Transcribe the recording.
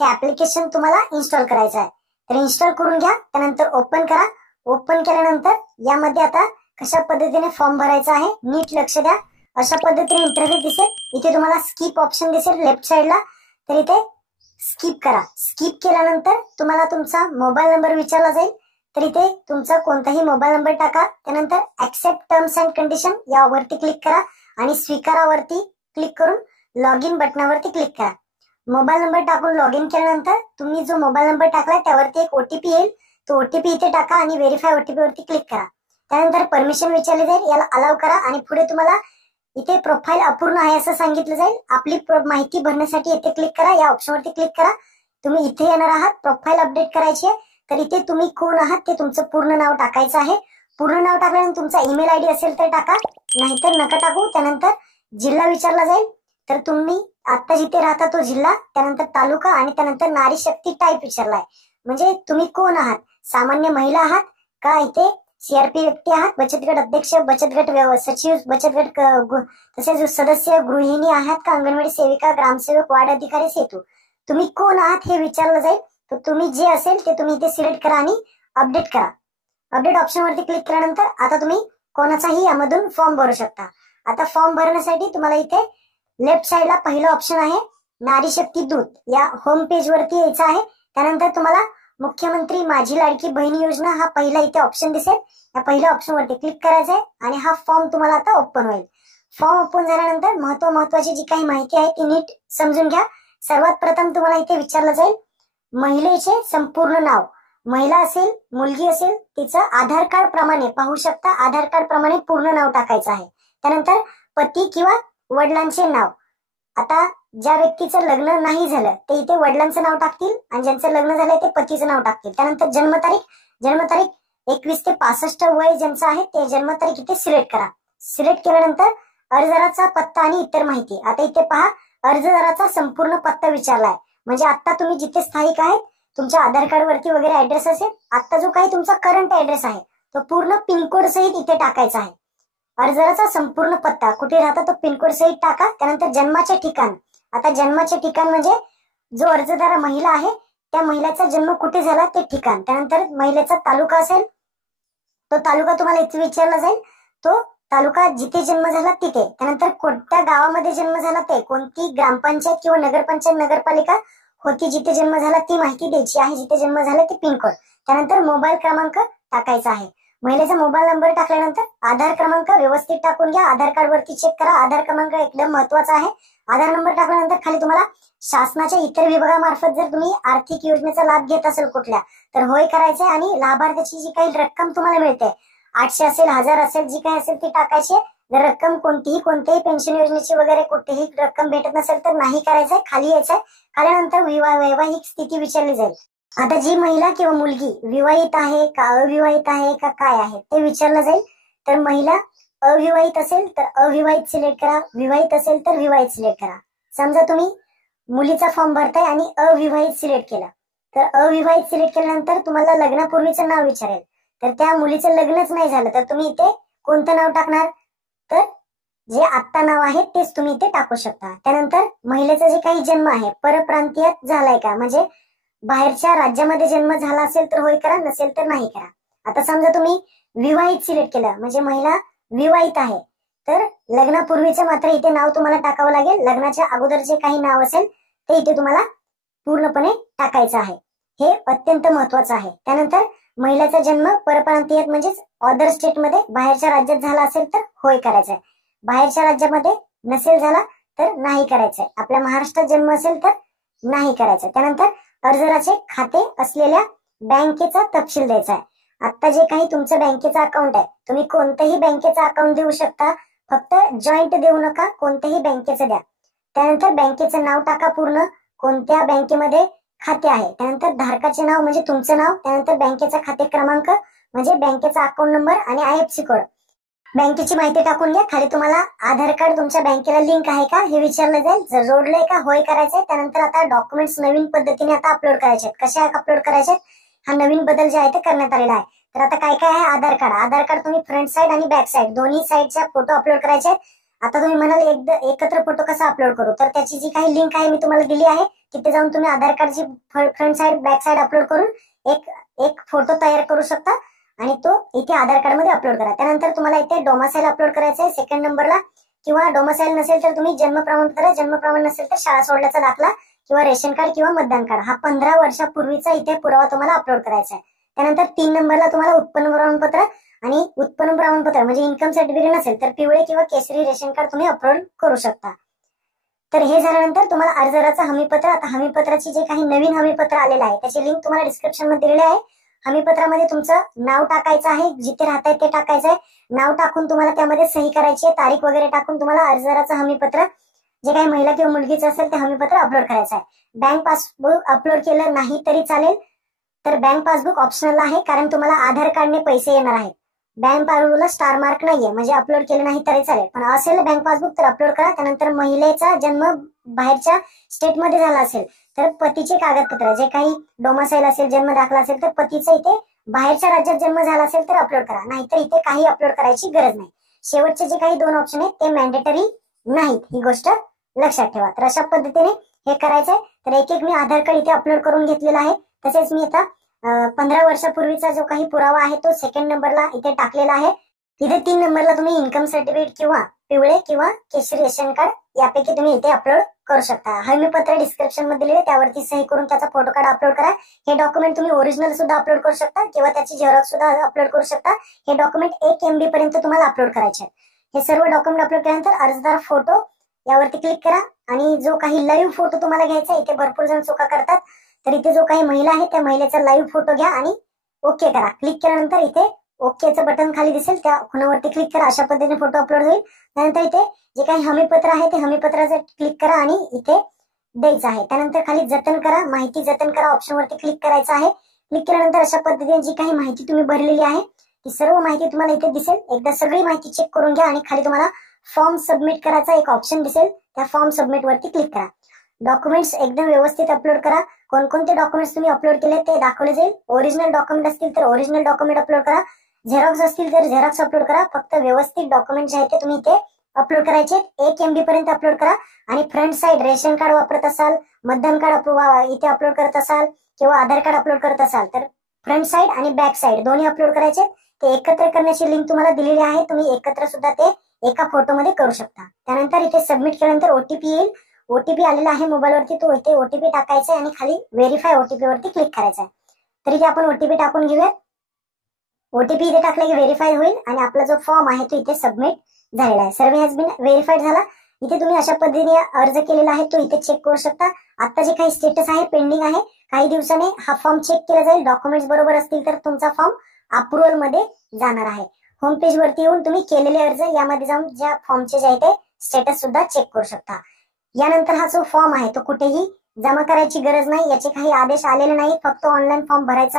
हे ऍप्लिकेशन तुम्हाला इन्स्टॉल करायचं आहे. तर इन्स्टॉल करून घ्या. त्यानंतर ओपन करा. ओपन केल्यानंतर यामध्ये आता कशा पद्धतीने फॉर्म भरायचा आहे नीट लक्ष द्या. अशा पद्धतीने इंटरफेस दिसेल. इथे तुम्हाला स्किप ऑप्शन दिसेल लेफ्ट साइडला. तर इथे स्किप करा. स्किप केल्यानंतर तुम्हाला तुमचा मोबाईल नंबर विचारला जाईल. तर इथे तुमचा कोणताही मोबाईल नंबर टाका. त्यानंतर ऍक्सेप्ट टर्म्स अँड कंडिशन यावरती क्लिक करा आणि स्वीकारावरती क्लिक करून लॉग इन बटनावरती क्लिक करा. मोबाईल नंबर टाकून लॉग इन केल्यानंतर तुम्ही जो मोबाईल नंबर टाकलाय त्यावरती एक ओटीपी येईल. तो ओटीपी इथे टाका आणि व्हेरीफाय ओटीपी वरती क्लिक करा. त्यानंतर परमिशन विचारली जाईल. याला अलाव करा आणि पुढे तुम्हाला इथे प्रोफाईल अपूर्ण आहे असं सांगितलं जाईल. आपली माहिती भरण्यासाठी इथे क्लिक करा. या ऑप्शनवरती क्लिक करा. तुम्ही इथे येणार आहात. प्रोफाईल अपडेट करायची आहे. तर इथे तुम्ही कोण आहात ते तुमचं पूर्ण नाव टाकायचं आहे. पूर्ण नाव टाकल्यानंतर तुमचा ईमेल आयडी असेल तर टाका, नाहीतर नका टाकू. त्यानंतर जिल्हा विचारला जाईल. तर तुम्ही आता जिथे राहता तो जिल्हा, त्यानंतर तालुका आणि त्यानंतर नारी शक्ती टाईप विचारलाय. म्हणजे तुम्ही कोण आहात, सामान्य महिला आहात का, इथे सीआरपी व्यक्ती आहात, बचत गट अध्यक्ष, बचत गट सचिव, बचत गट तसेच सदस्य, गृहिणी आहात का, अंगणवाडी सेविका, ग्रामसेवक, वार्ड अधिकारी, सेतू, तुम्ही कोण आहात हे विचारलं जाईल. तर तुम्ही जे असेल ते तुम्ही इथे सिलेक्ट करा आणि अपडेट करा. अपडेट ऑप्शन वरती क्लिक केल्यानंतर आता तुम्ही कोणाचाही यामधून फॉर्म भरू शकता. आता फॉर्म भरण्यासाठी तुम्हाला इथे लेफ्ट साइडला पहिलं ऑप्शन आहे नारी शक्ती दूत, या होम पेज वरती यायचं आहे. त्यानंतर तुम्हाला मुख्यमंत्री माझी लाडकी बहीण योजना हा पहिला इथे ऑप्शन दिसेल. या पहिल्या ऑप्शन वरती क्लिक करायचं आहे आणि हा फॉर्म तुम्हाला आता ओपन होईल. फॉर्म ओपन झाल्यानंतर महत्वाची जी काही माहिती आहे ती नीट समजून घ्या. सर्वात प्रथम तुम्हाला इथे विचारलं जाईल महिलेचे संपूर्ण नाव. महिला असेल, मुलगी असेल, तिचं आधार कार्ड प्रमाणे पाहू शकता, आधार कार्ड प्रमाणे पूर्ण नाव टाकायचं आहे. त्यानंतर पती किंवा वडिलांचे नाव. आता ज्या व्यक्तीचं लग्न नाही झालं ते इथे वडिलांचं नाव टाकतील आणि ज्यांचं लग्न झालंय ते पतीचं नाव टाकतील. त्यानंतर जन्मतारीख 21 ते 65 वय ज्यांचं आहे ते जन्मतारीख इथे सिलेक्ट करा. सिलेक्ट केल्यानंतर अर्जदाराचा पत्ता आणि इतर माहिती. आता इथे पहा अर्जदाराचा संपूर्ण पत्ता विचारलाय. म्हणजे आता तुम्ही जिथे स्थायिक आहेत, तुमच्या आधार कार्ड वरती वगैरे ऍड्रेस असेल, आता जो काही तुमचा करंट ऍड्रेस आहे तो पूर्ण पिनकोड सहित इथे टाकायचा आहे. अर्जदाराचा संपूर्ण पत्ता, कुठे राहता तो पिनकोड सहित टाका. त्यानंतर जन्माचे ठिकाण. आता जन्माचे ठिकाण म्हणजे जो अर्जदार महिला आहे त्या महिलेचा जन्म कुठे झाला ते ठिकाण. त्यानंतर महिलेचा तालुका असेल तो तालुका तुम्हाला इथे विचारला जाईल. तो तालुका जिथे जन्म झाला तिथे. त्यानंतर कोणत्या गावामध्ये जन्म झाला ते, कोणती ग्रामपंचायत किंवा नगरपंचायत नगरपालिका होती जिथे जन्म झाला ती माहिती द्यायची आहे. जिथे जन्म झाला ते पिनकोड. त्यानंतर मोबाईल क्रमांक टाकायचा आहे. महिलेचा मोबाईल नंबर टाकल्यानंतर आधार क्रमांक व्यवस्थित टाकून घ्या. आधार कार्ड वरती चेक करा. आधार क्रमांक एकदम महत्वाचा आहे. आधार नंबर टाकल्यानंतर खाली तुम्हाला शासनाच्या इतर विभागामार्फत जर तुम्ही आर्थिक योजनेचा लाभ घेत असेल कुठल्या, तर होय करायचे आणि लाभार्थ्याची जी काही रक्कम तुम्हाला मिळते 800 असेल, 1000 असेल, जी काही असेल ती टाकायची. जर रक्कम कोणत्याही पेन्शन योजनेची वगैरे कुठेही रक्कम भेटत नसेल तर नाही करायचंय, खाली यायचंय. आल्यानंतर वैवाहिक स्थिती विचारली जाईल. आता जी महिला किंवा मुलगी विवाहित आहे का अविवाहित आहे का काय आहे ते विचारलं जाईल. तर महिला अविवाहित असेल तर अविवाहित सिलेक्ट करा, विवाहित असेल तर विवाहित सिलेक्ट करा. समजा तुम्ही मुलीचा फॉर्म भरताय आणि अविवाहित सिलेक्ट केला, तर अविवाहित सिलेक्ट केल्यानंतर तुम्हाला लग्नापूर्वीचं नाव विचारेल. तर त्या मुलीचं लग्नच नाही झालं तर तुम्ही इथे कोणतं नाव टाकणार, तर जे आत्ता नाव आहे तेच तुम्ही इथे टाकू शकता. त्यानंतर महिलेचा जे काही जन्म आहे परप्रांतीयात झालाय का, म्हणजे बाहेरच्या राज्यामध्ये जन्म झाला असेल तर होय करा, नसेल तर नाही करा. आता समजा तुम्ही विवाहित सिलेक्ट केलं म्हणजे महिला विवाहित आहे, तर लग्नापूर्वीचं मात्र इथे नाव तुम्हाला टाकावं लागेल. लग्नाच्या अगोदर जे काही नाव असेल ते इथे तुम्हाला पूर्णपणे टाकायचं आहे. हे अत्यंत महत्वाचं आहे. त्यानंतर महिलेचा जन्म परप्रांतीयात म्हणजेच अदर स्टेटमध्ये बाहेरच्या राज्यात झाला असेल तर होय करायचंय, बाहेरच्या राज्यामध्ये नसेल झाला तर नाही करायचंय. आपल्या महाराष्ट्रात जन्म असेल तर नाही करायचं. त्यानंतर अर्जदाराचे खाते असलेल्या बँकेचा तपशील द्यायचा आहे. आता जे काही तुमचं बँकेचं अकाउंट आहे, तुम्ही कोणतंही बँकेचं अकाउंट देऊ शकता, फक्त जॉईंट देऊ नका, कोणत्याही बँकेचं द्या. त्यानंतर बँकेचं नाव टाका पूर्ण, कोणत्या बँकेमध्ये खाते आहे. त्यानंतर धारकाचे नाव म्हणजे तुमचं नाव. त्यानंतर बँकेचा खाते क्रमांक म्हणजे बँकेचा अकाउंट नंबर आणि IFSC कोड. बँकेची माहिती टाकून घ्या. खाली तुम्हाला आधार कार्ड तुमच्या बँकेला लिंक आहे का हे विचारलं जाईल. जर जोडलंय का होय करायचंय. त्यानंतर आता डॉक्युमेंट्स नवीन पद्धतीने आता अपलोड करायचे. कशा अपलोड करायचे, हा नवीन बदल जे आहे ते करण्यात आलेला आहे. तर आता काय काय आहे, आधार कार्ड तुम्ही फ्रंट साइड आणि बॅक साइड दोन्ही साइडच्या फोटो अपलोड करायचे आहेत. आता तुम्ही म्हणाल एकत्र फोटो कसा अपलोड करू, तर त्याची जी काही लिंक आहे मी तुम्हाला दिली आहे तिथे जाऊन तुम्ही आधार कार्डची front side back side upload करून एक फोटो तयार करू शकता आणि तो इथे आधार कार्ड मध्ये अपलोड करा. त्यानंतर तुम्हाला इथे डोमासाईल अपलोड करायचं आहे सेकंड नंबरला, किंवा डोमासाईल नसेल तर तुम्ही जन्म प्रमाणपत्र नसेल तर शाळा सोडल्याचा दाखला किंवा रेशन कार्ड किंवा मतदान कार्ड हा 15 वर्षापूर्वीचा इथे पुरावा तुम्हाला अपलोड करायचा आहे. त्यानंतर 3 नंबरला तुम्हाला उत्पन्न प्रमाणपत्र आणि उत्पन्न प्रमाणपत्र म्हणजे इन्कम सर्टिफिकेट नसेल तर पिवळे किंवा केसरी रेशन कार्ड तुम्ही अपलोड करू शकता. तर हे झाल्यानंतर तुम्हाला अर्जदाराचा हमीपत्र, आता हमीपत्राची जे काही नवीन हमीपत्र आलेलं आहे त्याची लिंक तुम्हाला डिस्क्रिप्शन मध्ये दिलेली आहे. हमीपत्रामध्ये तुमचं नाव टाकायचं आहे, जिथे राहताय ते टाकायचं आहे. नाव टाकून तुम्हाला त्यामध्ये सही करायची आहे, तारीख वगैरे टाकून तुम्हाला अर्जदाराचं हमीपत्र जे काही महिला किंवा मुलगीचं असेल ते हमीपत्र अपलोड करायचं आहे. बँक पासबुक अपलोड केलं नाही तरी चालेल, तर बँक पासबुक ऑप्शनल आहे कारण तुम्हाला आधार कार्डने पैसे येणार आहेत. बँक पासबुकला स्टार मार्क नाहीये म्हणजे अपलोड केलं नाही तरी चालेल, पण असेल बँक पासबुक तर अपलोड करा. त्यानंतर महिलेचा जन्म बाहेरच्या स्टेटमध्ये झाला असेल तर पतीचे कागदपत्र जे काही डोमासाईल असेल, जन्म दाखला असेल तर पतीचा इथे बाहेरच्या राज्यात जन्म झाला असेल तर अपलोड करा, नाहीतर इथे काही अपलोड करायची गरज नाही. शेवटचे जे काही 2 ऑप्शन आहेत ते मॅन्डेटरी नाहीत, ही गोष्ट लक्षात ठेवा. तर अशा पद्धतीने हे करायचंय. तर एक मी आधार कार्ड इथे अपलोड करून घेतलेला आहे. तसेच मी आता 15 वर्षापूर्वीचा जो काही पुरावा आहे तो सेकंड नंबरला इथे टाकलेला आहे. इथे 3 नंबरला तुम्ही इन्कम सर्टिफिकेट किंवा पिवळे किंवा केशरी रेशन कार्ड यापैकी तुम्ही इथे अपलोड करू शकता. हमीपत्र डिस्क्रिप्शन मध्ये दिलेले त्यावरती सही करून त्याचा फोटो कार्ड अपलोड करा. हे डॉक्युमेंट तुम्ही ओरिजिनल सुद्धा अपलोड करू शकता किंवा त्याची झेरॉक्स सुद्धा अपलोड करू शकता. हे डॉक्युमेंट 1 MB पर्यंत तुम्हाला अपलोड करायचे आहेत. हे सर्व डॉक्युमेंट अपलोड केल्यानंतर अर्जदार फोटो यावरती क्लिक करा आणि जो काही लाईव्ह फोटो तुम्हाला घ्यायचा आहे, इथे भरपूर जण चुका करतात, तर इथे जो काही महिला आहे त्या महिलेचा लाईव्ह फोटो घ्या आणि ओके करा. क्लिक केल्यानंतर इथे ओकेचं बटन खाली दिसेल त्या खुणावरती क्लिक करा. अशा पद्धतीने फोटो अपलोड होईल. त्यानंतर इथे जे काही हमीपत्र आहे ते हमीपत्राचं क्लिक करा आणि इथे द्यायचं आहे. त्यानंतर खाली जतन करा, माहिती जतन करा ऑप्शनवरती क्लिक करायचं आहे. क्लिक केल्यानंतर अशा पद्धतीने जी काही माहिती तुम्ही भरलेली आहे ती सर्व माहिती तुम्हाला इथे दिसेल. एकदा सगळी माहिती चेक करून घ्या आणि खाली तुम्हाला फॉर्म सबमिट करायचा एक ऑप्शन दिसेल, त्या फॉर्म सबमिट वरती क्लिक करा. डॉक्युमेंट्स एकदम व्यवस्थित अपलोड करा. कोणकोणते डॉक्युमेंट्स तुम्ही अपलोड केले ते दाखवले जाईल. ओरिजिनल डॉक्युमेंट असतील तर ओरिजिनल डॉक्युमेंट अपलोड करा, झेरॉक्स असतील तर झेरॉक्स अपलोड करा. फक्त व्यवस्थित डॉक्युमेंट जे आहेत ते तुम्ही इथे अपलोड करायचे. 1 MB पर्यंत अपलोड करा आणि फ्रंट साइड रेशन कार्ड वापरत असाल, मतदान कार्ड इथे अपलोड करत असाल किंवा आधार कार्ड अपलोड करत असाल तर फ्रंट साइड आणि बॅक साइड दोन्ही अपलोड करायचे. ते एकत्र करण्याची लिंक तुम्हाला दिलेली आहे, तुम्ही एकत्र सुद्धा ते एका फोटोमध्ये करू शकता. त्यानंतर इथे सबमिट केल्यानंतर ओटीपी येईल. ओटीपी आलेला आहे मोबाईलवरती, तो इथे ओटीपी टाकायचा आहे आणि खाली व्हेरीफाय ओटीपी वरती क्लिक करायचं आहे. तर इथे आपण ओटीपी टाकून घेऊयात. ओटीपी इथे टाकला की व्हेरीफाय होईल आणि आपला जो फॉर्म आहे तो इथे सबमिट झालेला आहे. सर्वे हॅज बीन व्हेरीफाईड झाला. इथे तुम्ही अशा पद्धतीने अर्ज केलेला आहे तो इथे चेक करू शकता. आता जे काही स्टेटस आहे पेंडिंग आहे, काही दिवसाने हा फॉर्म चेक केला जाईल. डॉक्युमेंट्स बरोबर असतील तर तुमचा फॉर्म अप्रुव्हल मध्ये जाणार आहे. होम पेज वरती येऊन तुम्ही केलेले अर्ज यामध्ये जाऊन ज्या फॉर्मचे जे आहे ते स्टेटस सुद्धा चेक करू शकता. यानंतर हा जो फॉर्म आहे तो कुठेही जमा करायची गरज नाही, याचे काही आदेश आलेले नाही, फक्त ऑनलाईन फॉर्म भरायचा